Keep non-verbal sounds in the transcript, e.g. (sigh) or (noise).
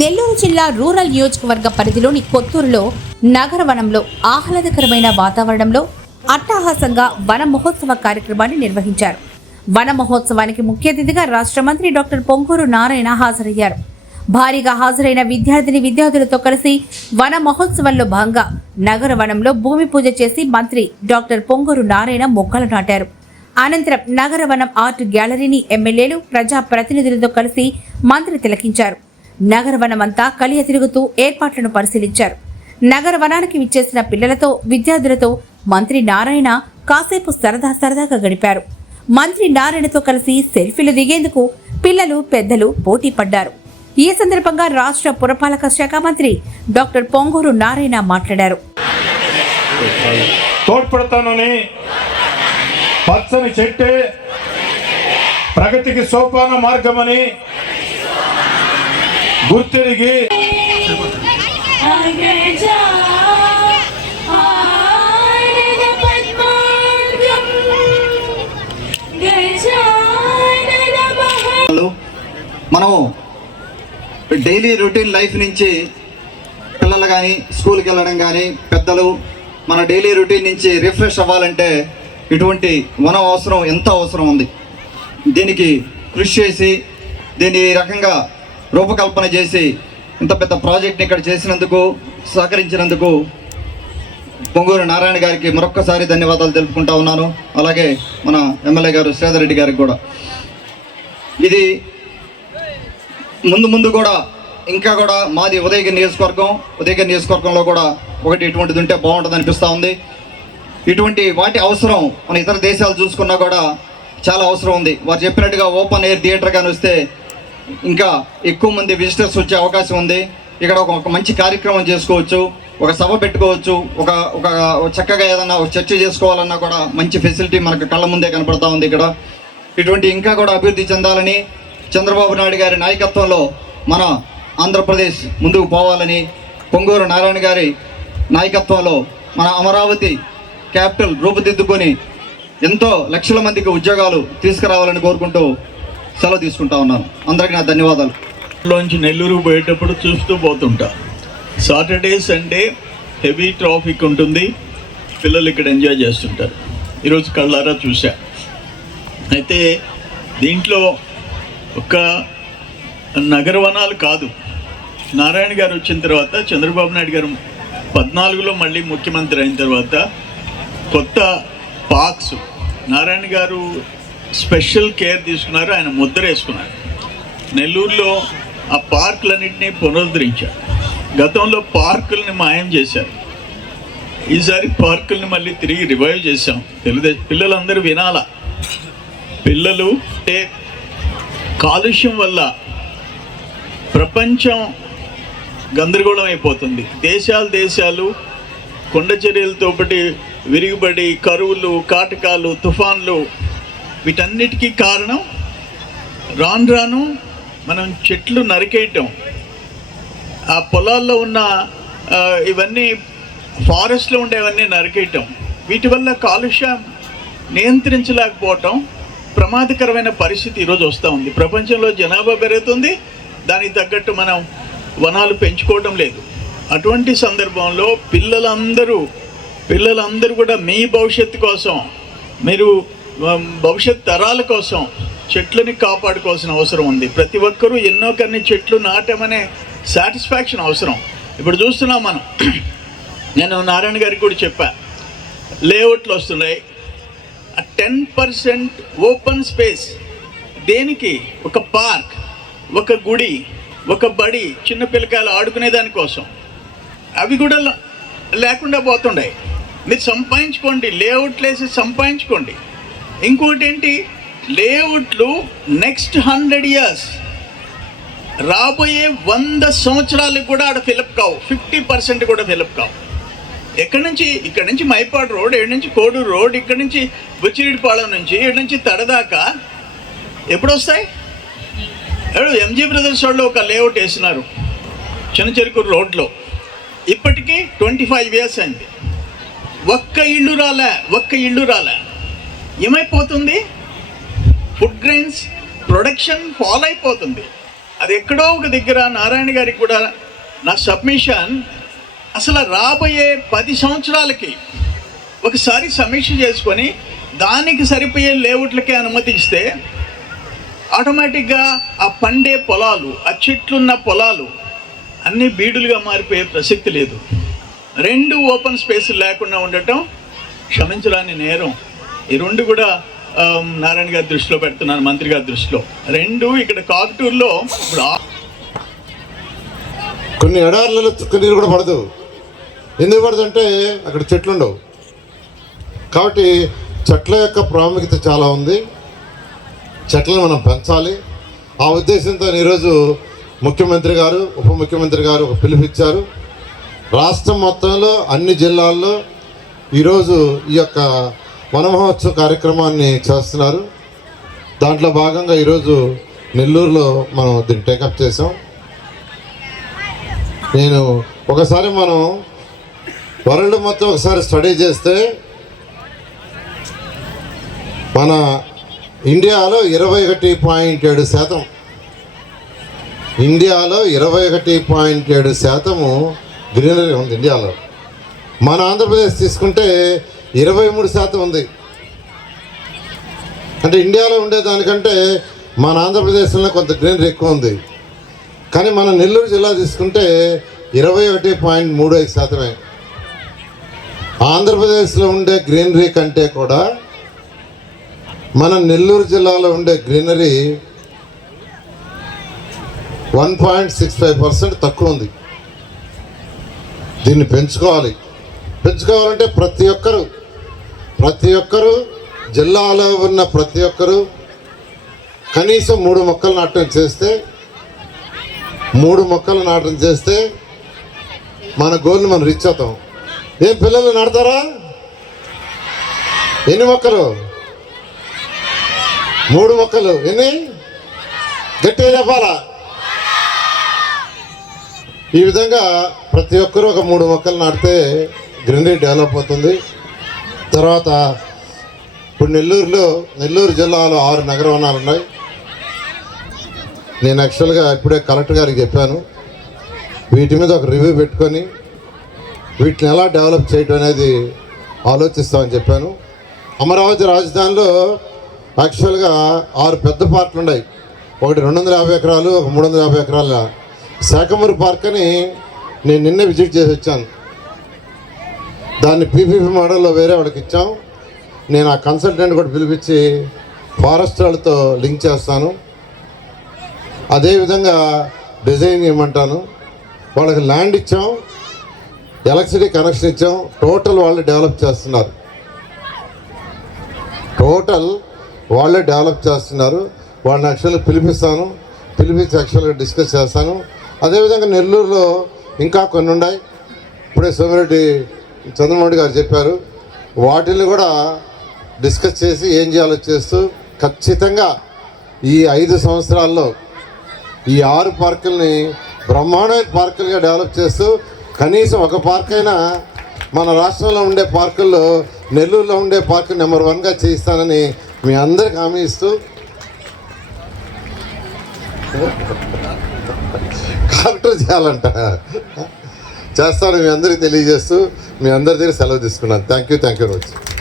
నెల్లూరు జిల్లా రూరల్ నియోజకవర్గ పరిధిలోని కొత్తూరులో నగరవనంలో ఆహ్లాదకరమైన వాతావరణంలో అట్టహాసంగా వన మహోత్సవ కార్యక్రమాన్ని నిర్వహించారు. వన మహోత్సవానికి ముఖ్య అతిథిగా రాష్ట్ర మంత్రి డాక్టర్ పొంగూరు నారాయణ హాజరయ్యారు. భారీగా హాజరైన విద్యార్థిని విద్యార్థులతో కలిసి వన మహోత్సవంలో భాగంగా నగర వనంలో భూమి పూజ చేసి మంత్రి డాక్టర్ పొంగూరు నారాయణ మొక్కలు నాటారు. అనంతరం నగరవనం ఆర్ట్ గ్యాలరీని ఎమ్మెల్యేలు ప్రజా ప్రతినిధులతో కలిసి మంత్రి తిలకించారు. నగరవనమంతా కలియ తిరుగుతూ ఏర్పాట్లను పరిశీలించారు. నగరవనానికి విచ్చేసిన పిల్లలతో విద్యార్థులతో మంత్రి నారాయణ కాసేపు సరదా సరదాగా గడిపారు. మంత్రి నారాయణతో కలిసి సెల్ఫీలు దిగేందుకు పిల్లలు పెద్దలు పోటీ పడ్డారు. ఈ సందర్భంగా రాష్ట్ర పురపాలక శాఖ మంత్రి డాక్టర్ పొంగూరు నారాయణ మాట్లాడారు. తోడ్పడతానని పచ్చని చెట్టే ప్రగతికి సోపాన మార్గమని గుర్తిరిగి. అగజా ఆనన పద్మార్గం. గజానన మహా వాళ్ళు మనం డైలీ రొటీన్ లైఫ్ నుంచి పిల్లలు కానీ స్కూల్కి వెళ్ళడం కానీ పెద్దలు మన డైలీ రొటీన్ నుంచి రిఫ్రెష్ అవ్వాలంటే ఇటువంటి వనం అవసరం ఎంత అవసరం ఉంది. దీనికి కృషి చేసి దీన్ని ఈ రకంగా రూపకల్పన చేసి ఇంత పెద్ద ప్రాజెక్ట్ని ఇక్కడ చేసినందుకు సహకరించినందుకు పొంగూరు నారాయణ గారికి మరొక్కసారి ధన్యవాదాలు తెలుపుకుంటా ఉన్నాను. అలాగే మన ఎమ్మెల్యే గారు శ్రీధర్ రెడ్డి గారికి కూడా. ఇది ముందు ముందు కూడా ఇంకా కూడా మాది ఉదయగిరి నియోజకవర్గం. ఉదయగిరి నియోజకవర్గంలో కూడా ఒకటి ఇటువంటిది ఉంటే బాగుంటుంది అనిపిస్తూ ఉంది. ఇటువంటి వాటి అవసరం మన ఇతర దేశాలు చూసుకున్నా కూడా చాలా అవసరం ఉంది. వారు చెప్పినట్టుగా ఓపెన్ ఎయిర్ థియేటర్ కానీ వస్తే ఇంకా ఎక్కువ మంది విజిటర్స్ వచ్చే అవకాశం ఉంది. ఇక్కడ ఒక మంచి కార్యక్రమం చేసుకోవచ్చు. ఒక సభ పెట్టుకోవచ్చు. ఒక ఒక చక్కగా ఏదన్నా ఒక చర్చ చేసుకోవాలన్నా కూడా మంచి ఫెసిలిటీ మనకు కళ్ళ ముందే కనపడతా ఉంది ఇక్కడ. ఇటువంటి ఇంకా కూడా అభివృద్ధి చెందాలని చంద్రబాబు నాయుడు గారి నాయకత్వంలో మన ఆంధ్రప్రదేశ్ ముందుకు పోవాలని పొంగూరు నారాయణ గారి నాయకత్వంలో మన అమరావతి క్యాపిటల్ రూపుదిద్దుకొని ఎంతో లక్షల మందికి ఉద్యోగాలు తీసుకురావాలని కోరుకుంటూ సెలవు తీసుకుంటా ఉన్నాను. అందరికీ నా ధన్యవాదాలు. లోంచి నెల్లూరు పోయేటప్పుడు చూస్తూ పోతుంటా. సాటర్డే సండే హెవీ ట్రాఫిక్ ఉంటుంది. పిల్లలు ఇక్కడ ఎంజాయ్ చేస్తుంటారు. ఈరోజు కళ్ళారా చూశా. అయితే దీంట్లో ఒక నగరవనాలు కాదు. నారాయణ గారు వచ్చిన తర్వాత చంద్రబాబు నాయుడు గారు పద్నాలుగులో మళ్ళీ ముఖ్యమంత్రి అయిన తర్వాత కొత్త పార్క్స్ నారాయణ గారు స్పెషల్ కేర్ తీసుకున్నారు ఆయన ముద్ర వేసుకున్నారు. నెల్లూరులో ఆ పార్కులన్నింటినీ పునరుద్ధరించారు. గతంలో పార్కుల్ని మాయం చేశారు. ఈసారి పార్కుల్ని మళ్ళీ తిరిగి రివైవ్ చేశాం. తెలుగుదేశం పిల్లలందరూ వినాలా? పిల్లలు అంటే కాలుష్యం వల్ల ప్రపంచం గందరగోళం అయిపోతుంది. దేశాలు దేశాలు కొండ చర్యలతోటి విరిగిపడి కరువులు కాటకాలు తుఫాన్లు వీటన్నిటికీ కారణం రాను రాను మనం చెట్లు నరికేయటం. ఆ పొలాల్లో ఉన్న ఇవన్నీ ఫారెస్ట్లో ఉండేవన్నీ నరికేయటం. వీటి వల్ల కాలుష్యం నియంత్రించలేకపోవటం ప్రమాదకరమైన పరిస్థితి ఈరోజు వస్తూ ఉంది. ప్రపంచంలో జనాభా పెరుగుతుంది. దానికి తగ్గట్టు మనం వనాలు పెంచుకోవడం లేదు. అటువంటి సందర్భంలో పిల్లలందరూ పిల్లలందరూ కూడా మీ భవిష్యత్తు కోసం మీరు భవిష్యత్ తరాల కోసం చెట్లని కాపాడుకోవాల్సిన అవసరం ఉంది. ప్రతి ఒక్కరూ ఎన్నో కొన్ని చెట్లు నాటమనే సాటిస్ఫాక్షన్ అవసరం. ఇప్పుడు చూస్తున్నాం మనం. నేను నారాయణ గారికి కూడా చెప్పా. లేఅవుట్లు వస్తున్నాయి. ఆ టెన్ పర్సెంట్ ఓపెన్ స్పేస్ దేనికి? ఒక పార్క్ ఒక గుడి ఒక బడి చిన్న పిల్లకాయలు ఆడుకునే దానికోసం అవి కూడా లేకుండా పోతుండే మీరు సంపాదించుకోండి. లేఅవుట్లు వేసి సంపాదించుకోండి. ఇంకోటి ఏంటి లేఅవుట్లు నెక్స్ట్ హండ్రెడ్ ఇయర్స్ రాబోయే వంద సంవత్సరాలకు కూడా ఆడ ఫిలప్ కావు. ఫిఫ్టీ పర్సెంట్ కూడా ఫిలప్ కావు. ఎక్కడి నుంచి? ఇక్కడ నుంచి మైపాడు రోడ్ ఇక్కడ నుంచి కోడూరు రోడ్ ఇక్కడ నుంచి బుచ్చిరెడ్డిపాళెం నుంచి ఇక్కడి నుంచి తడదాకా ఎప్పుడు వస్తాయి ఎవడు ఎంజీ బ్రదర్స్ వాళ్ళు ఒక లేఅవుట్ వేసినారు. చిన్న చెరుకు రోడ్లో. ఇప్పటికీ ట్వంటీ ఫైవ్ ఇయర్స్ అయింది. ఒక్క ఇల్లు రాలే ఒక్క ఇల్లు రాలే. ఏమైపోతుంది? ఫుడ్ గ్రెయిన్స్ ప్రొడక్షన్ ఫాల్ అయిపోతుంది. అది ఎక్కడో ఒక దగ్గర నారాయణ గారికి కూడా నా సబ్మిషన్. అసలు రాబోయే పది సంవత్సరాలకి ఒకసారి సమీక్ష చేసుకొని దానికి సరిపోయే లేఅవుట్లకే అనుమతి ఇస్తే ఆటోమేటిక్గా ఆ పండే పొలాలు ఆ చెట్లున్న పొలాలు అన్నీ బీడులుగా మారిపోయే ప్రసక్తి లేదు. రెండు ఓపెన్ స్పేస్ లేకుండా ఉండటం క్షమించడానికి నేరం. ఈ రెండు కూడా నారాయణ గారి దృష్టిలో పెడుతున్నాను మంత్రి గారి దృష్టిలో. రెండు ఇక్కడ కాకటూరులో ఇప్పుడు కొన్ని ఎడార్లలో నీరు కూడా పడదు. ఎందుకు పడదంటే అక్కడ చెట్లు ఉండవు. కాబట్టి చెట్ల యొక్క ప్రాముఖ్యత చాలా ఉంది. చెట్లను మనం పెంచాలి. ఆ ఉద్దేశంతో ఈరోజు ముఖ్యమంత్రి గారు ఉప ముఖ్యమంత్రి గారు ఒక పిలుపిచ్చారు రాష్ట్రం మొత్తంలో అన్ని జిల్లాల్లో ఈరోజు ఈ యొక్క వనమహోత్సవ కార్యక్రమాన్ని చేస్తున్నారు. దాంట్లో భాగంగా ఈరోజు నెల్లూరులో మనం దీన్ని టేకప్ చేసాం నేను ఒకసారి మనం వరల్డ్ మొత్తం ఒకసారి స్టడీ చేస్తే మన ఇండియాలో ఇరవై ఒకటి పాయింట్ ఏడు శాతం ఇండియాలో ఇరవై ఒకటి పాయింట్ ఏడు శాతము గ్రీనరీ ఉంది ఇండియాలో. మన ఆంధ్రప్రదేశ్ తీసుకుంటే ఇరవై మూడు శాతం ఉంది. అంటే ఇండియాలో ఉండే దానికంటే మన ఆంధ్రప్రదేశ్లో కొంత గ్రీనరీ ఎక్కువ ఉంది. కానీ మన నెల్లూరు జిల్లా తీసుకుంటే ఇరవై ఒకటి పాయింట్ మూడు ఐదు శాతమే. ఆంధ్రప్రదేశ్లో ఉండే గ్రీనరీ కంటే కూడా మన నెల్లూరు జిల్లాలో ఉండే greenery one point six five percent తక్కువ ఉంది. దీన్ని పెంచుకోవాలి. పెంచుకోవాలంటే ప్రతి ఒక్కరు ప్రతి ఒక్కరు జిల్లాలో ఉన్న ప్రతి ఒక్కరు కనీసం మూడు మొక్కలు నాటడం చేస్తే మూడు మొక్కలు నాటడం చేస్తే మన గోల్ని మనం రీచ్ అవుతాం. ఏం పిల్లలు నాడతారా ఎన్ని మొక్కలు? మూడు మొక్కలు. ఎన్ని? గట్టిగా చెప్పాలా? ఈ విధంగా ప్రతి ఒక్కరూ ఒక మూడు మొక్కలు నాటితే గ్రీనరీ డెవలప్ అవుతుంది. తర్వాత ఇప్పుడు నెల్లూరులో నెల్లూరు జిల్లాలో ఆరు నగర వనాలు ఉన్నాయి. నేను యాక్చువల్గా ఇప్పుడే కలెక్టర్ గారికి చెప్పాను. వీటి మీద ఒక రివ్యూ పెట్టుకొని వీటిని ఎలా డెవలప్ చేయడం అనేది ఆలోచిస్తామని చెప్పాను. అమరావతి రాజధానిలో యాక్చువల్గా ఆరు పెద్ద పార్కులు ఉన్నాయి. ఒకటి రెండు వందల యాభై ఎకరాలు ఒక మూడు వందల యాభై ఎకరాల శాఖమూరు పార్క్ అని నేను నిన్నే విజిట్ చేసి వచ్చాను. దాన్ని పీపీపీ మోడల్లో వేరే వాళ్ళకి ఇచ్చాం. నేను ఆ కన్సల్టెంట్ కూడా పిలిపించి ఫారెస్ట్ వాళ్ళతో లింక్ చేస్తాను. అదేవిధంగా డిజైన్ ఇవ్వమంటాను వాళ్ళకి ల్యాండ్ ఇచ్చాం. ఎలక్ట్రిసిటీ కనెక్షన్ ఇచ్చాం. టోటల్ వాళ్ళు డెవలప్ చేస్తున్నారు. టోటల్ వాళ్ళే డెవలప్ చేస్తున్నారు. వాళ్ళని యాక్చువల్గా పిలిపిస్తాను. పిలిపించి యాక్చువల్గా డిస్కస్ చేస్తాను. అదేవిధంగా నెల్లూరులో ఇంకా కొన్ని ఉన్నాయి. ఇప్పుడే సోమిరెడ్డి చంద్రమౌళి గారు చెప్పారు వాటిని కూడా డిస్కస్ చేసి ఏం చేయాలో చేస్తూ ఖచ్చితంగా ఈ ఐదు సంవత్సరాల్లో ఈ ఆరు పార్కుల్ని బ్రహ్మాండమైన పార్కులుగా డెవలప్ చేస్తూ కనీసం ఒక పార్క్ అయినా మన రాష్ట్రంలో ఉండే పార్కుల్లో నెల్లూరులో ఉండే పార్క్ నెంబర్ వన్గా చేయిస్తానని మీ అందరికి హామీ ఇస్తూ (laughs) కలెక్టర్ చేయాలంట. చేస్తాను మీ అందరికీ తెలియజేస్తూ మీ అందరి దగ్గర సెలవు తీసుకున్నాను. Thank you thank you very much